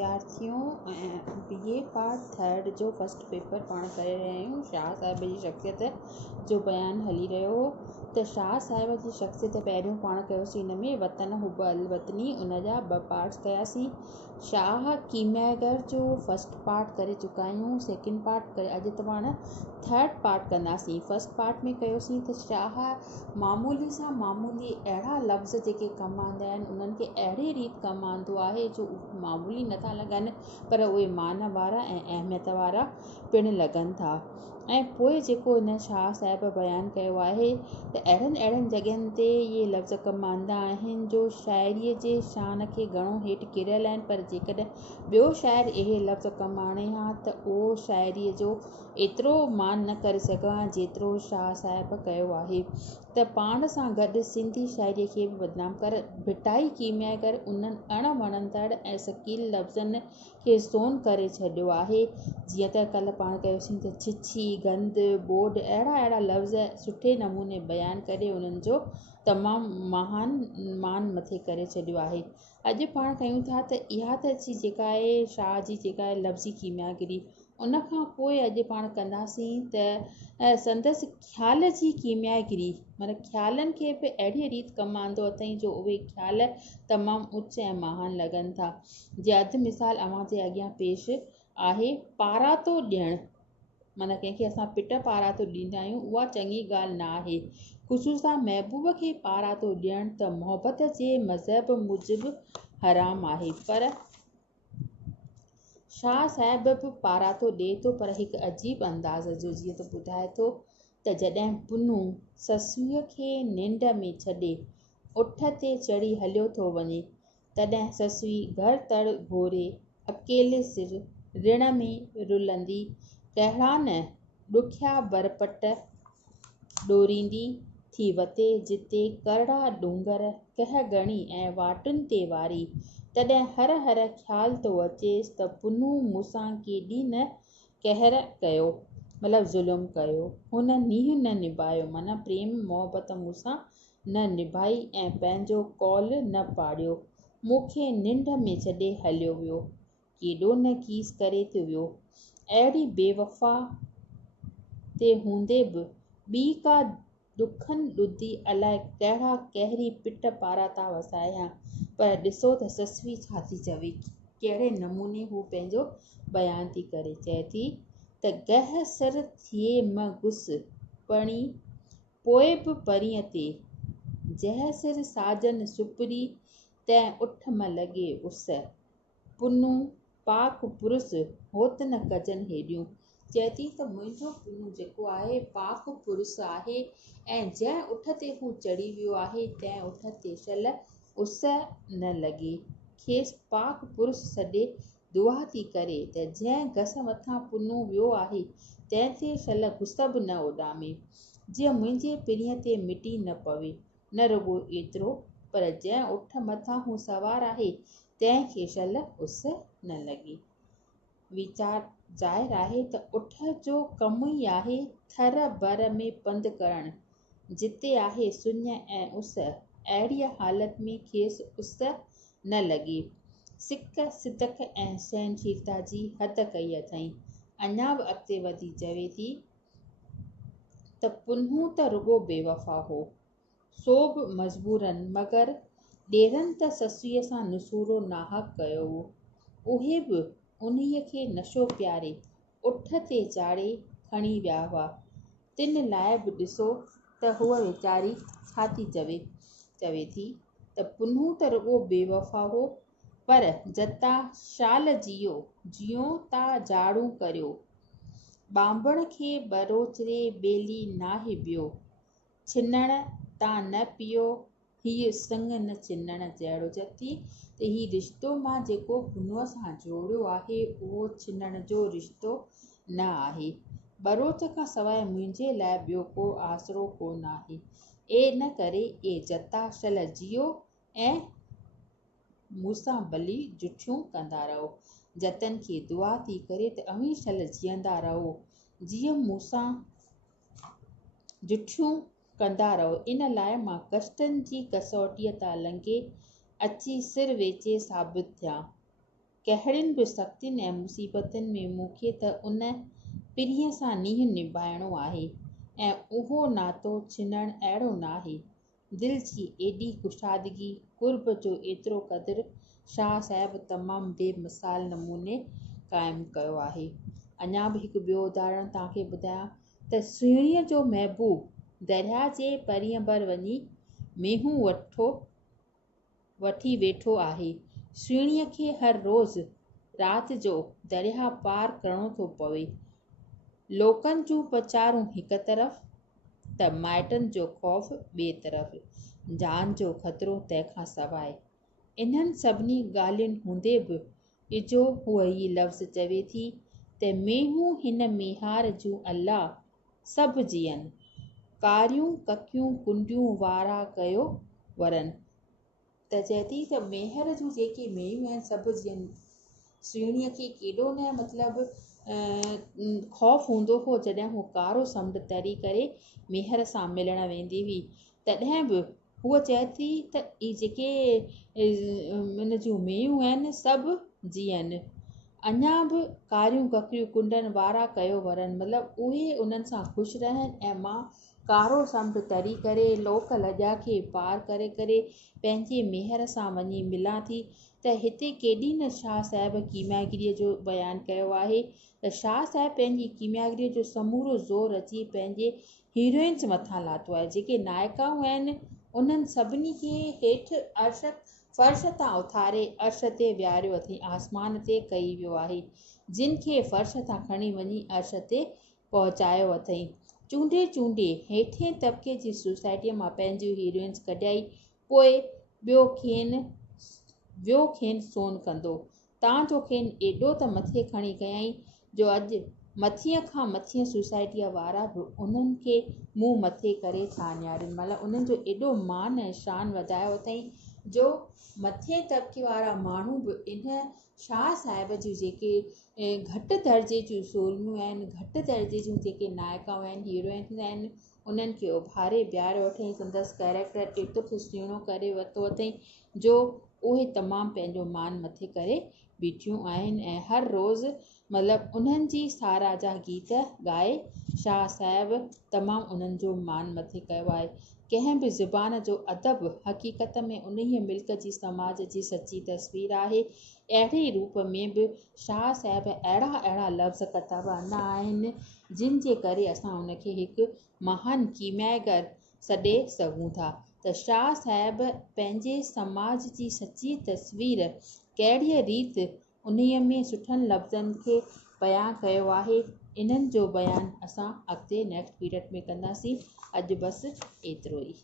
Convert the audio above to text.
विद्यार्थियों BA part third जो first paper पाण करे रहिया आहियूं। शाह साहिब जी शख़्सियत जो बयानु हली रहियो हो त शाह साहिब जी शख़्सियत पहिरियों पाण कयोसीं हिन में वतन हुब अल वतनी, उन जा 2 पार्ट्स कयासीं। शाह कीमियागर जो फर्स्ट पार्ट करे चुका आहियूं। सेकेंड पार्ट करे अॼु त पाण थर्ड पार्ट कंदासीं। फर्स्ट पार्ट में कयोसीं त शाह मामूली सां मामूली अहिड़ा लफ़्ज़ जेके कमु आंदा आहिनि उन्हनि खे अहिड़ी रीति कमु आंदो आहे जो मामूली नथा लॻनि पर उहे मान वारा ऐं अहमियत वारा पिणु लॻनि था। ऐं पोइ जेको हिन शाह साहिब बयानु कयो आहे त अहिड़नि जॻहियुनि ते इहे लफ़्ज़ कमु आंदा आहिनि जो शाइरीअ जे शान खे घणो हेठि किरियल आहिनि, पर जेकॾहिं ॿियो शाइर इहे लफ़्ज़ कमु आणे हा त उहो शाइरीअ जो एतिरो मान न करे सघां जेतिरो शाह साहिब कयो आहे। त पाण सां गॾु सिंधी शाइरीअ खे बि बदनाम कर भिटाई कीमियागर उन्हनि अणवणंदड़ ऐं सकील लफ़्ज़नि खे सोन करे छॾियो आहे। जीअं त कल्ह पाण कयोसीं त छिछी, गंद, बोड अहिड़ा लफ़्ज़ सुठे नमूने बयानु करे उन्हनि जो तमामु मान मथे करे छॾियो आहे। अॼु पाण कयूं था त इहा त अची जेका आहे शाह जी जेका आहे लफ़्ज़ी कीमियागिरी, उन खां पोइ अॼु पाण कंदासीं त संदसि ख़्याल जी कीमियागिरी, माना ख़्यालनि खे बि अहिड़ी रीति कमु आंदो अथई जो उहे ख़्याल तमामु उच्च ऐं महान लॻनि था। जे अधु मिसाल अव्हां जे अॻियां पेश आहे पारातो ॾियणु, माना कंहिंखे असां पिट पारातो ॾींदा आहियूं, उहा चङी ॻाल्हि न आहे। ख़ुशूसा महबूब खे पारातो ॾियणु त मोहबत जे मज़हब मूजिबि हराम आहे, पर शाह साहिब बि पारातो ॾिए थो पर हिकु अजीब अंदाज़ जो। जीअं त ॿुधाए थो त जॾहिं पुनू ससूअ खे निंड में छॾे उठ ते चढ़ी हलियो थो वञे, तॾहिं ससुई घर तर घोरे अकेले सिर रिण में रुलंदी, कहिड़ा न ॾुखिया बरपट ॾोरींदी थी वते, जिते करड़ा डूंगर कह गणी ऐं वाटुनि ते वारी, तॾहिं हर ख़्याल थो अचेसि त पुनू मूंसां केॾी न कहर कयो, मतिलबु ज़ुल्म कयो, हुन नीह न निभायो, माना प्रेम मोहबत मूंसां न निभाई ऐं पंहिंजो कौल न पाड़ियो, मूंखे निंड में छॾे हलियो वियो, केॾो न कीस करे थो वियो। अहिड़ी बेवफ़ा ते हूंदे बि ॿी का ॾुखनि ॾुधी अलाए कहिड़ा कहरी पिट पाराता वसाया, पर ॾिसो त ससुई छा थी चवे, कहिड़े नमूने हू पंहिंजो बयानु थी करे। चए थी त गह सिर थिए म गुस पणी पोइ बि परीअं ते, जंहिं सिर साजन सुपरी तंहिं उठ म लॻे उस, पुनू पाक पुरुष होत न कजनि हेॾियूं। चए थी त मुंहिंजो पुनू जेको आहे पाक पुरुष आहे ऐं जंहिं उठ ते हू चढ़ी वियो आहे तंहिं उठ ते शल उस न लॻे, खेसि पाक पुरुष सॾे दुआ थी करे त जंहिं घस मथां पुनू वियो आहे तंहिं ते शल घुस बि न उॾामे, जीअं मुंहिंजे पिणीअ ते मिटी न पवे। न रुॻो एतिरो, पर जंहिं उठ मथां हू सवार आहे तंहिं खे शल उस न लॻे। वीचार ज़ाहिर आहे त उठ जो कमु ई आहे थर बर में पंधु करणु, जिते आहे सुञ ऐं उस, अहिड़ीअ हालति में खेसि उस न लॻे। सिक सिदक ऐं सहनशीलता जी हद कई अथई। अञा बि अॻिते वधी चवे थी त पुनू त रुॻो बेवफ़ा हो, सो बि मजबूरन, मगर ॾेरनि त ससुअ सां नुसूरो नाहक कयो हो, उहे बि उन्हीअ खे नशो प्यारे उठ ते चाढ़े खणी विया हुआ। तिन लाइ बि ॾिसो त हूअ वीचारी छा थी चवे। चवे थी त पुनू त रुॻो बेवफ़ा हो, पर जता शाल जियो जियो ता झाड़ू करियो, ॿांभण खे बरोचरे ॿेली नाहिबियो, छिनण ता न पियो हीअ संग न छिनण जहिड़ो। चए थी त हीउ रिश्तो मां जेको पुनूअ सां जोड़ियो आहे उहो छिनण जो रिश्तो न आहे, बरोच खां सवाइ मुंहिंजे लाइ ॿियो को आसरो कोन आहे, इन करे ए जता शल जियो ऐं मूंसां भली जुठियूं कंदा रहो। जतन खे दुआ थी करे त अव्हीं शल जीअंदा रहो, जीअं मूंसां जुठियूं कंदा रहो। इन लाइ मां कष्टनि जी कसौटीअ तां लंघे अची सिर वेचे साबित थियां। कहिड़ियुनि बि सख़्तियुनि ऐं मुसीबतुनि में मूंखे त उन पीढ़ीअ सां नींहुं निभाइणो आहे ऐं उहो नातो छिनणु अहिड़ो न आहे। दिलि जी एॾी कुशादगी, कुर्ब जो एतिरो क़दुरु शाह साहिब तमामु बेमिसाल नमूने क़ाइमु कयो आहे। अञा बि हिकु ॿियो उदाहरण तव्हांखे ॿुधायां त सुहिणीअ जो महबूब दरिया जे परीअं भर वञी मेहूं वठी वेठो आहे। सुहिणीअ खे हर रोज़ु राति जो दरिया पार करिणो थो पवे। लोकनि जूं पचारूं हिकु तरफ़ त माइटनि जो ख़ौफ़ ॿिए तरफ़, जान जो ख़तरो तंहिंखां सवाइ। इन्हनि सभिनी ॻाल्हियुनि हूंदे बि इजो हूअ ई लफ़्ज़ चवे थी त मेहूं हिन मेहार जूं अलाह सभु जीअनि, कारियूं ककियूं कुंडियूं वारा कयो वरनि। त चए थी त मेहर जूं जेके मेयूं आहिनि सभु जीअनि। सुहिणीअ खे केॾो न मतिलबु ख़ौफ़ हूंदो हो जॾहिं हू कारो समुंड तरी करे मेहर सां मिलणु वेंदी हुई, तॾहिं बि हूअ चए थी त ई जेके इन जूं मेयूं आहिनि सभु जीअनि, अञा बि कारियूं ककियूं कुंडनि वारा कयो वरनि, मतिलबु उहे उन्हनि सां ख़ुशि रहनि ऐं मां कारो समुंड तरी करे लोक लॼा खे पार करे करे पंहिंजे मेहर सां वञी मिलां थी। त हिते केॾी न शाह साहिब कीमियागिरीअ जो बयानु कयो आहे त शाह साहिब पंहिंजी कीमियागिरीअ जो समूरो ज़ोर अची पंहिंजे हीरोइन्स मथां लाथो आहे। जेके नायिकाऊं आहिनि उन्हनि सभिनी खे हेठि फर्श तां उथारे अर्श ते विहारियो अथई, आसमान ते कई वियो आहे, जिन खे फर्श तां खणी वञी अर्श ते पहुचायो अथई। चूंडे चूंडे हेठिएं तबिके जी सोसाइटीअ मां पंहिंजूं हीरोइन्स कढाई, पोइ ॿियो खेनि सोन कंदो, तां जो खेनि एॾो त मथे खणी कयई जो अॼु मथीअ खां मथीअ सोसाइटीअ वारा बि उन्हनि खे मुंहुं मथे करे था निहारनि। मतिलबु उन्हनि जो एॾो मान ऐं शान वधायो अथई जो मथे तबिके वारा माण्हू बि इन शाह साहिब जूं जेके घटि दर्जे जूं सोलमियूं आहिनि, घटि दर्जे जूं जेके नायिकाऊं आहिनि, हीरोइन्स आहिनि, उन्हनि खे उभारे बीहारियो अथई। संदसि कैरेक्टर एतिरो सुहिणो करे वरितो अथई जो उहे तमामु पंहिंजो मान मथे करे बीठियूं आहिनि ऐं हर रोज़ु मतिलबु उन्हनि जी साराह जा गीत ॻाए शाह साहिब तमामु उन्हनि जो मान मथे कयो आहे। कंहिं बि ज़ुबान जो अदब हक़ीक़त में उन्हीअ मिल्क जी समाज जी सची तस्वीर आहे। अहिड़े रूप में बि शाह साहिब अहिड़ा लफ़्ज़ किताब अञा आहिनि जिन जे करे असां उनखे हिकु महान कीमियागर सॾे सघूं था। त शाह साहिब पंहिंजे समाज जी सची तस्वीर कहिड़ीअ रीति उन्हीअ में सुठनि लफ़्ज़नि खे बयानु कयो आहे, इन्हनि जो बयानु असां अॻिते नेक्स्ट पीरियड में कंदासीं। अॼु बसि एतिरो ई।